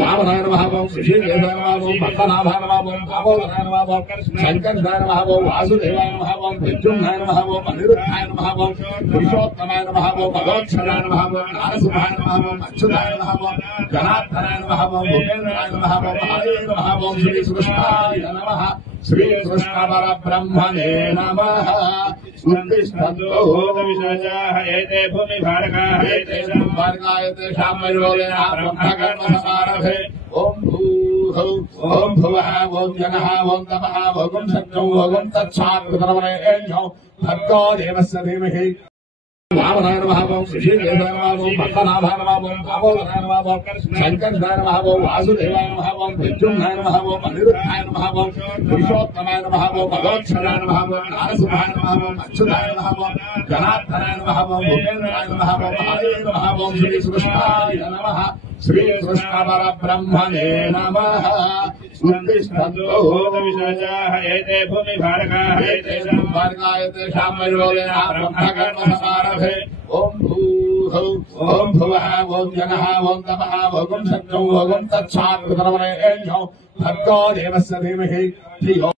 वामनाय नमः ओं ऋषिकेशाय नमः ओं पद्मनाभाय नमः ओं दामोदराय नमः ओं शंकराय नमः ओं वासुदेवाय नमः ओं विद्युम्नाय नमः ओं अनिरुद्धाय नमः ओं पुरुषोत्तमाय नमः ओं भगवत्सराय नमः ओं नारसिंहाय नमः ओं अच्युताय नमः ओं जनार्दनाय नमः ओं भूपेन्द्राय नमः ओं महादेवाय नमः ओं श्री कृष्णाय नमः श्री कृष्ण परब्रह्मणे नमः एते भूमि भारकाः एतेषां भारकाय तेषां मयूरोदयः ब्रह्मकर्मसमारभे ओं भूः ओं भुवः ओं जनः ओं तपः ओं सत्यं ओं तत्सात्कृतरवरेण्यो भर्गो देवस्य धीमहि वामनाय नमः ओं ऋषिकेशाय नमः ओं पद्मनाभाय नमः ओं दामोदराय नमः ओं शंकराय नमः ओं वासुदेवाय नमः ओं विद्युम्नाय नमः ओं अनिरुद्धाय नमः ओं पुरुषोत्तमाय नमः ओं भगवत्सराय नमः ओं नारसिंहाय नमः ओं अच्युताय नमः ओं जनार्दनाय नमः ओं भूपेन्द्राय नमः ओं महादेवाय नमः ओं श्री कृष्णाय नमः श्री कृष्ण परब्रह्मणे नमः एते भूमि भारकाः एतेषां भारकाय तेषां मयूरोदयः ब्रह्मकर्मसमारभे ओं भूः ओं भुवः ओं जनः ओं तपः ओं सत्यं ओं तत्सात्कृतरवरेण्यो भर्गो देवस्य धीमहि धियो